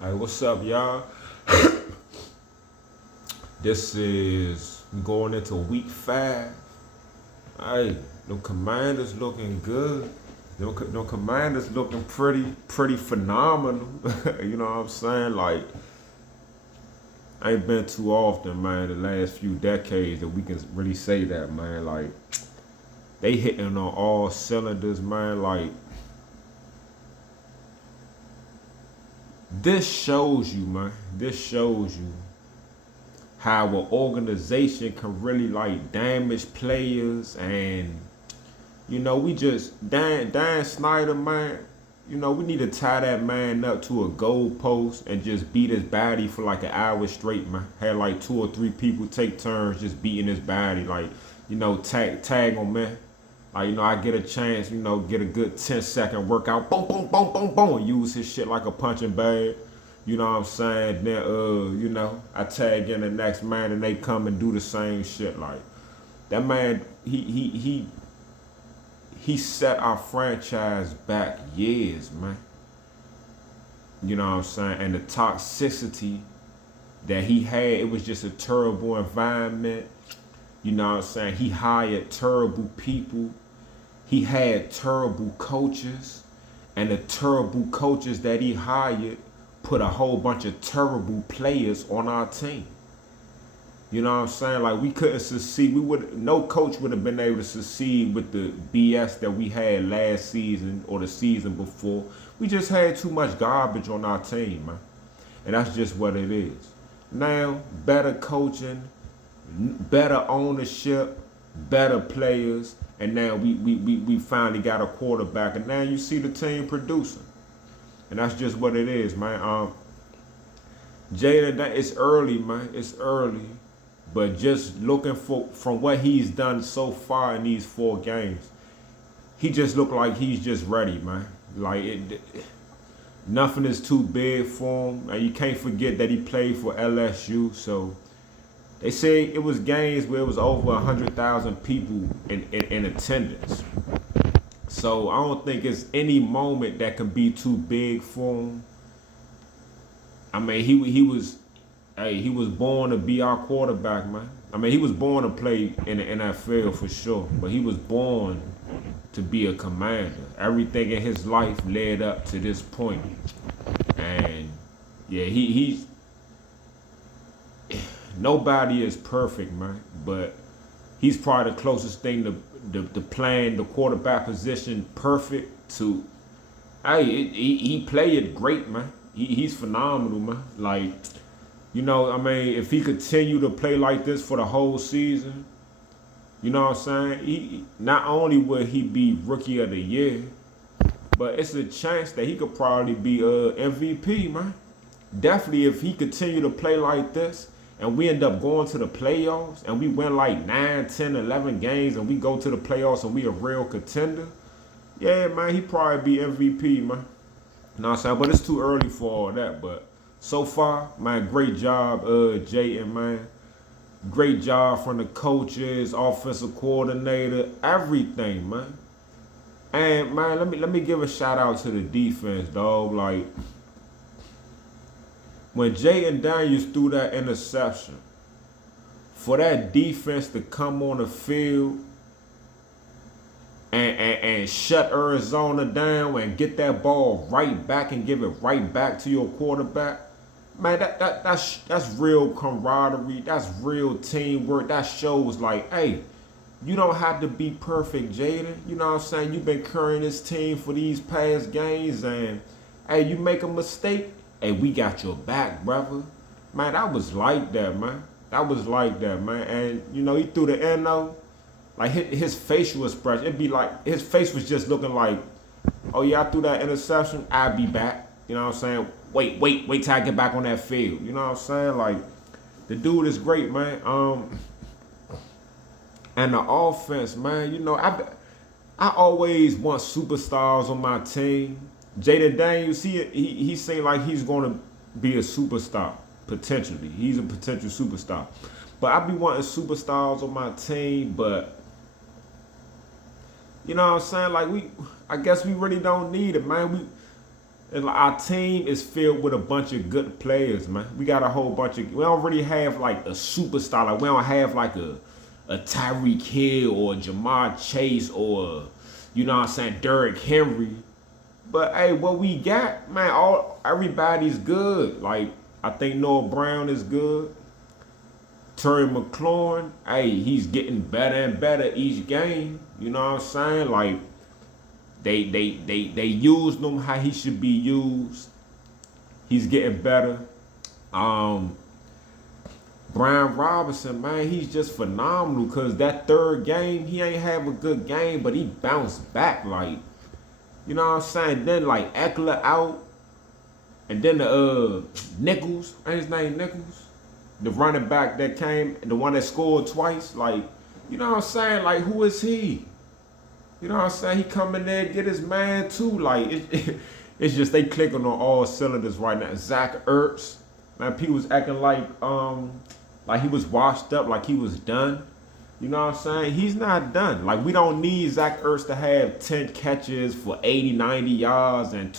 Hey, what's up, y'all? This is going into week 5. Hey, the Commanders looking good. The Commanders looking pretty phenomenal. You know what I'm saying? Like, I ain't been too often, man, the last few decades that we can really say that, man. Like, they hitting on all cylinders, man. Like, this shows you, man. This shows you how an organization can really like damage players. And we just Dan Snyder, man, we need to tie that man up to a goalpost and just beat his body for like an hour straight, man. Had like 2 or 3 people take turns just beating his body, like, tag on, man. Like, I get a chance, get a good 10-second workout, boom, boom, boom, boom, boom, use his shit like a punching bag. You know what I'm saying? Then, I tag in the next man and they come and do the same shit. Like, that man, he set our franchise back years, man. You know what I'm saying? And the toxicity that he had, it was just a terrible environment. You know what I'm saying? He hired terrible people. He had terrible coaches. And the terrible coaches that he hired put a whole bunch of terrible players on our team. You know what I'm saying? Like, we couldn't succeed. No coach would have been able to succeed with the BS that we had last season or the season before. We just had too much garbage on our team, man. And that's just what it is. Now, better coaching, better ownership, better players, and now we finally got a quarterback, and now you see the team producing. And that's just what it is, man. Jayden, it's early, man. It's early. But just looking from what he's done so far in these 4 games, he just looked like he's just ready, man. Like, nothing is too big for him. And you can't forget that he played for LSU. So they say it was games where it was over 100,000 people in attendance. So I don't think it's any moment that can be too big for him. I mean, he was born to be our quarterback, man. I mean, he was born to play in the NFL for sure, but he was born to be a Commander. Everything in his life led up to this point. And yeah, he's nobody is perfect, man, but he's probably the closest thing to playing the quarterback position perfect to. Hey, he played great, man. He's phenomenal, man. Like, I mean, if he continue to play like this for the whole season, you know what I'm saying? He not only will he be rookie of the year, but it's a chance that he could probably be MVP, man. Definitely, if he continue to play like this and we end up going to the playoffs and we win like 9, 10, 11 games and we go to the playoffs and we a real contender, yeah, man, he probably be MVP, man. You know what I'm saying? But it's too early for all that. But so far, man, great job, Jayden, man. Great job from the coaches, offensive coordinator, everything, man. And man, let me give a shout out to the defense, dog. Like, when Jayden Daniels threw that interception, for that defense to come on the field and shut Arizona down and get that ball right back and give it right back to your quarterback, man, that's real camaraderie. That's real teamwork. That shows like, hey, you don't have to be perfect, Jayden. You know what I'm saying? You've been carrying this team for these past games, and hey, you make a mistake, hey, we got your back, brother. Man, that was like that, man. That was like that, man. And he threw the end though. Like, his facial expression, it'd be like his face was just looking like, oh yeah, I threw that interception, I'll be back. You know what I'm saying? Wait till I get back on that field. You know what I'm saying? Like, the dude is great, man. And the offense, man, I always want superstars on my team. Jayden Daniels, he seemed like he's gonna be a superstar, potentially. He's a potential superstar. But I be wanting superstars on my team, but you know what I'm saying? Like, I guess we really don't need it, man. And like, our team is filled with a bunch of good players, man. We got a whole bunch of. We don't really have like a superstar. Like we don't have like a Tyreek Hill or Jamar Chase or you know what I'm saying, Derrick Henry. But hey, what we got, man, everybody's good. Like I think Noah Brown is good. Terry McLaurin, hey, he's getting better and better each game. You know what I'm saying? Like they used him how he should be used. He's getting better. Brian Robinson, man, he's just phenomenal because that third game, he ain't have a good game, but he bounced back. Like, you know what I'm saying? Then like Eckler out, and then the Nichols, ain't his name Nichols? The running back that came, the one that scored twice. Like, you know what I'm saying? Like, who is he? You know what I'm saying? He come in there, get his man too. Like, it's just they clicking on all cylinders right now. Zach Ertz, man, people was acting like he was washed up, like he was done. You know what I'm saying? He's not done. Like, we don't need Zach Ertz to have 10 catches for 80, 90 yards and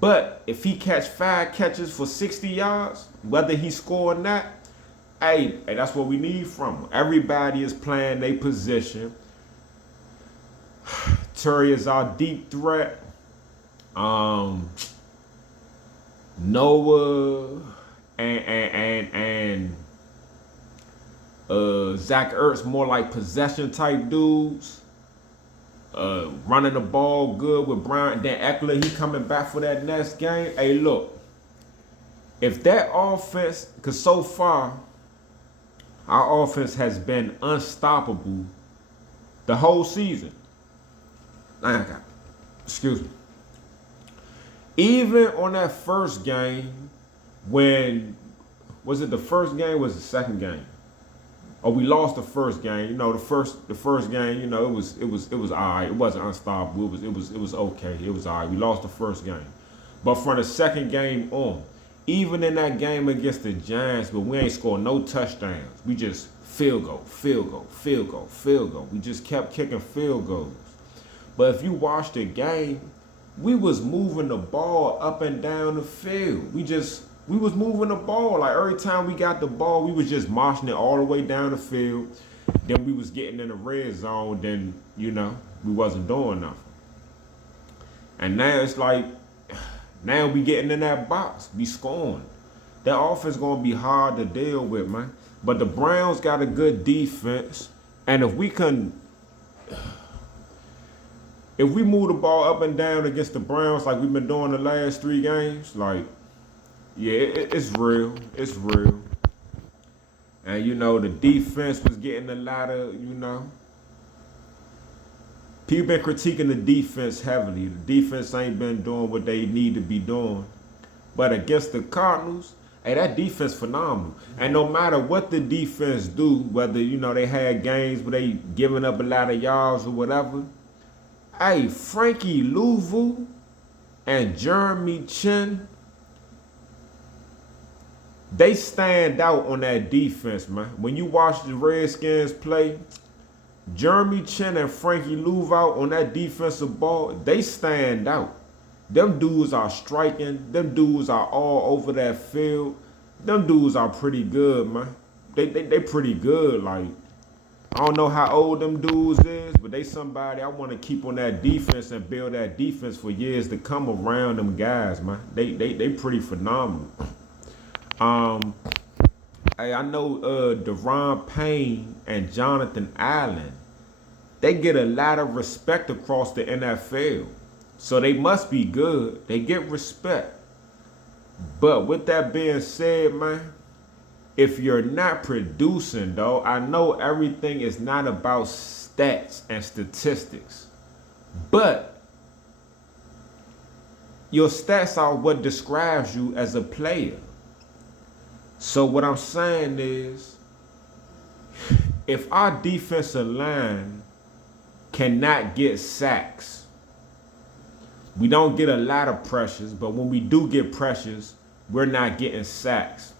but if he catch 5 catches for 60 yards, whether he score or not, hey, that's what we need from him. Everybody is playing their position. Terry is our deep threat. Noah and Zach Ertz more like possession type dudes. Running the ball good with Brian. Then Eckler, he coming back for that next game. Hey, look, if that offense, because so far our offense has been unstoppable the whole season. Excuse me. Even on that first game, when was it the first game? Was the second game? Oh, we lost the first game. You know, the first game. You know, it was all right. It wasn't unstoppable. It was okay. It was all right. We lost the first game, but from the second game on, even in that game against the Giants, but we ain't scored no touchdowns. We just field goal, field goal, field goal, field goal. We just kept kicking field goals. But if you watch the game, we was moving the ball up and down the field. We was moving the ball. Like every time we got the ball, we was just marching it all the way down the field. Then we was getting in the red zone. Then, you know, we wasn't doing nothing. And now it's like, now we getting in that box. We scoring. That offense going to be hard to deal with, man. But the Browns got a good defense. And if we move the ball up and down against the Browns like we've been doing the last 3 games, like, yeah, it's real. It's real. And, you know, the defense was getting a lot of, you know. People been critiquing the defense heavily. The defense ain't been doing what they need to be doing. But against the Cardinals, hey, that defense phenomenal. And no matter what the defense do, whether, you know, they had games where they giving up a lot of yards or whatever, hey, Frankie Louvu and Jeremy Chin, they stand out on that defense, man. When you watch the Redskins play, Jeremy Chin and Frankie Louvu on that defensive ball, they stand out. Them dudes are striking. Them dudes are all over that field. Them dudes are pretty good, man. They pretty good. Like, I don't know how old them dudes is, but they somebody I want to keep on that defense and build that defense for years to come around them guys, man. They pretty phenomenal. Hey, I know Deron Payne and Jonathan Allen, they get a lot of respect across the NFL. So they must be good. They get respect. But with that being said, man, if you're not producing, though, I know everything is not about stats and statistics. But your stats are what describes you as a player. So what I'm saying is, if our defensive line cannot get sacks, we don't get a lot of pressures, but when we do get pressures, we're not getting sacks.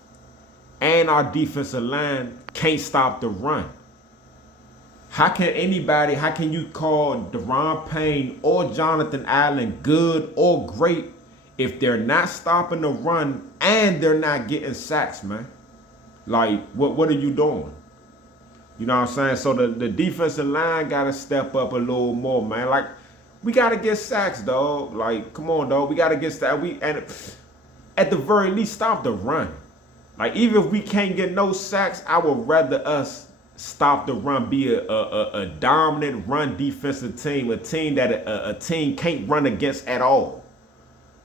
And our defensive line can't stop the run. How can you call Deron Payne or Jonathan Allen good or great if they're not stopping the run and they're not getting sacks, man, like what are you doing? You know what I'm saying? So the defensive line gotta step up a little more, man. Like we gotta get sacks, dog. Like, come on, dog. We gotta get sacks. And at the very least stop the run. Like even if we can't get no sacks, I would rather us stop the run, be a dominant run defensive team, a team that a team can't run against at all.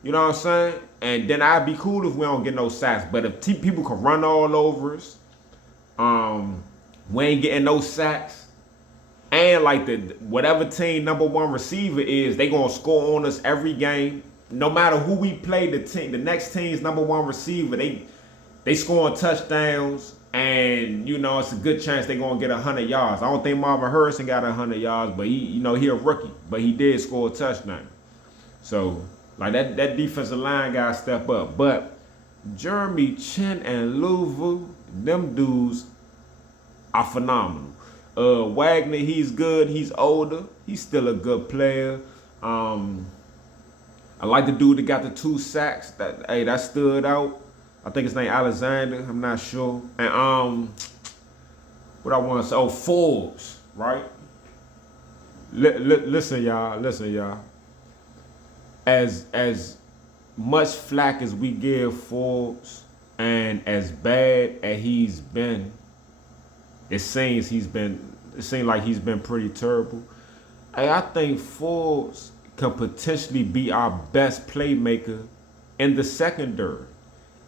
You know what I'm saying? And then I'd be cool if we don't get no sacks. But if people can run all over us, we ain't getting no sacks. And like whatever team #1 receiver is, they gonna score on us every game. No matter who we play, the next team's #1 receiver, they scoring touchdowns, and you know it's a good chance they gonna get 100 yards. I don't think Marvin Harrison got 100 yards, but he a rookie, but he did score a touchdown. So like that defensive line gotta step up. But Jeremy Chin and Louvu, them dudes are phenomenal. Wagner, he's good. He's older. He's still a good player. I like the dude that got the 2 sacks. That stood out. I think his name Alexander. I'm not sure. And what I want to say? Oh, Forbes, right? Listen, y'all. As much flack as we give Forbes, and as bad as he's been, it seems like he's been pretty terrible. I think Forbes can potentially be our best playmaker in the secondary.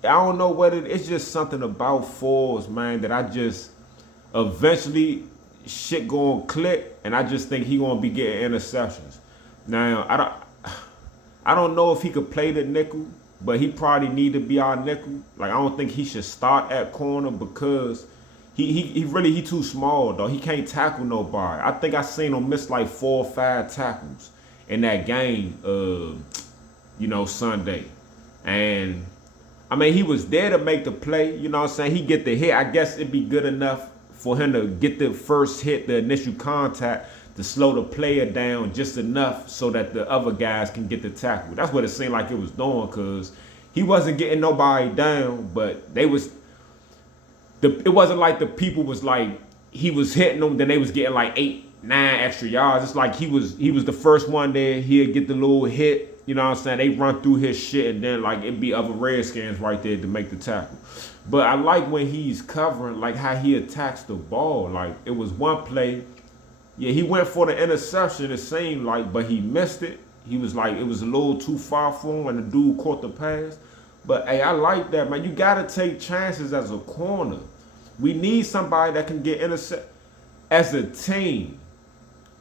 I don't know what it's just something about Forbes, man, that I just eventually shit gonna click, and I just think he gonna be getting interceptions. Now I don't know if he could play the nickel, but he probably need to be our nickel. Like I don't think he should start at corner because he too small, though. He can't tackle nobody. I think I seen him miss like 4 or 5 tackles in that game, Sunday. And I mean, he was there to make the play. You know what I'm saying? He get the hit. I guess it'd be good enough for him to get the first hit, the initial contact, to slow the player down just enough so that the other guys can get the tackle. That's what it seemed like it was doing, because he wasn't getting nobody down, but it wasn't like the people was like, he was hitting them, then they was getting like 8, 9 extra yards. It's like he was the first one there. He'd get the little hit. You know what I'm saying? They run through his shit, and then like it'd be other Redskins right there to make the tackle. But I like when he's covering, like how he attacks the ball. Like it was one play, yeah, he went for the interception, it seemed like, but he missed it. He was like, it was a little too far for him, and the dude caught the pass. But hey, I like that, man. You gotta take chances as a corner. We need somebody that can get intercept. As a team,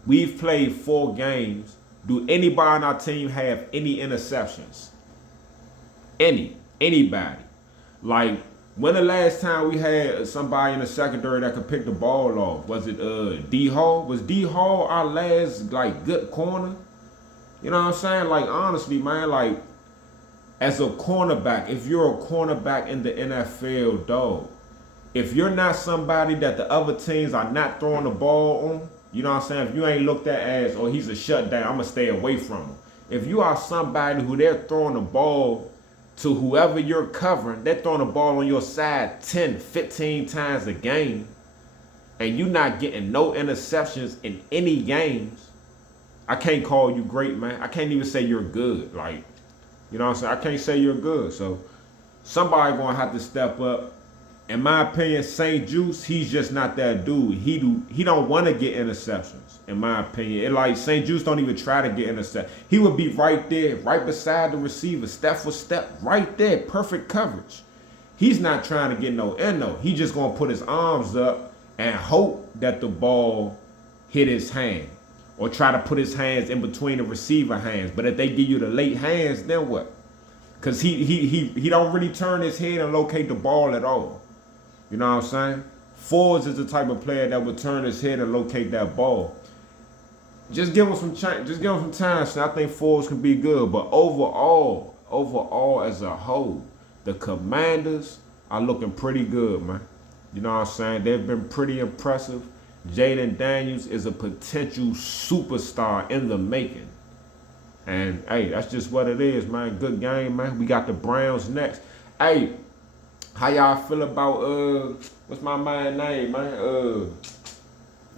we've played 4 games. Do anybody on our team have any interceptions? Anybody? Like, when the last time we had somebody in the secondary that could pick the ball off? Was it D Hall? Was D Hall our last like good corner? You know what I'm saying? Like honestly, man, like as a cornerback, if you're a cornerback in the NFL, dog, if you're not somebody that the other teams are not throwing the ball on, you know what I'm saying? If you ain't looked at as, oh, he's a shutdown, I'm going to stay away from him. If you are somebody who they're throwing the ball to whoever you're covering, they're throwing the ball on your side 10, 15 times a game, and you're not getting no interceptions in any games, I can't call you great, man. I can't even say you're good. Like, you know what I'm saying? I can't say you're good. So somebody going to have to step up. In my opinion, St. Juice, he's just not that dude. He don't want to get interceptions, in my opinion. Like St. Juice don't even try to get interceptions. He would be right there, right beside the receiver, step for step, right there, perfect coverage. He's not trying to get no endo. He just gonna put his arms up and hope that the ball hit his hand, or try to put his hands in between the receiver hands. But if they give you the late hands, then what? Because he don't really turn his head and locate the ball at all. You know what I'm saying? Forbes is the type of player that would turn his head and locate that ball. Just give him some time. Just give him some time. So I think Forbes can be good. But overall as a whole, the Commanders are looking pretty good, man. You know what I'm saying? They've been pretty impressive. Jayden Daniels is a potential superstar in the making. And hey, that's just what it is, man. Good game, man. We got the Browns next. Hey, how y'all feel about what's my man name, man?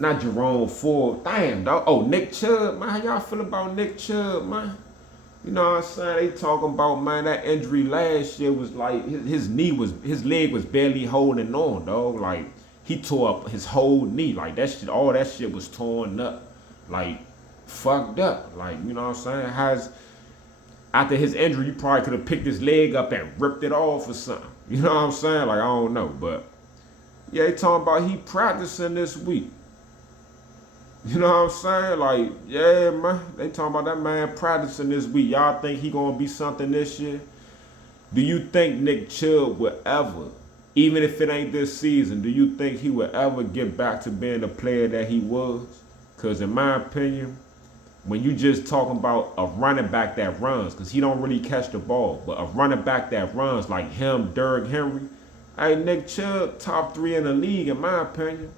Not Jerome Ford. Damn, dog. Oh, Nick Chubb, man. How y'all feel about Nick Chubb, man? You know what I'm saying? They talking about, man, that injury last year was like his leg was barely holding on, dog. Like he tore up his whole knee. Like that shit, all that shit was torn up. Like fucked up. Like, you know what I'm saying? After his injury, you probably could have picked his leg up and ripped it off or something. You know what I'm saying? Like, I don't know. But yeah, they talking about he practicing this week. You know what I'm saying? Like, yeah, man. They talking about that man practicing this week. Y'all think he gonna be something this year? Do you think Nick Chubb will ever, even if it ain't this season, do you think he will ever get back to being the player that he was? Because in my opinion, when you just talking about a running back that runs, because he don't really catch the ball, but a running back that runs like him, Derrick Henry, hey, Nick Chubb, top 3 in the league in my opinion.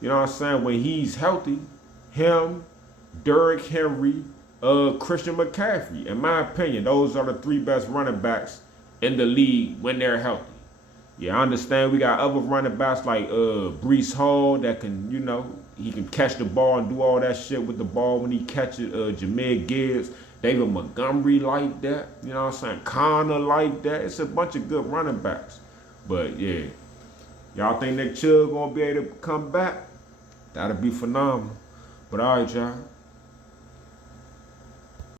You know what I'm saying? When he's healthy, him, Derrick Henry, Christian McCaffrey. In my opinion, those are the 3 best running backs in the league when they're healthy. Yeah, I understand we got other running backs like Breece Hall that can, you know, he can catch the ball and do all that shit with the ball when he catches Jahmyr Gibbs, David Montgomery like that. You know what I'm saying? Connor like that. It's a bunch of good running backs. But yeah, y'all think Nick Chubb gonna be able to come back? That'd be phenomenal. But all right, y'all.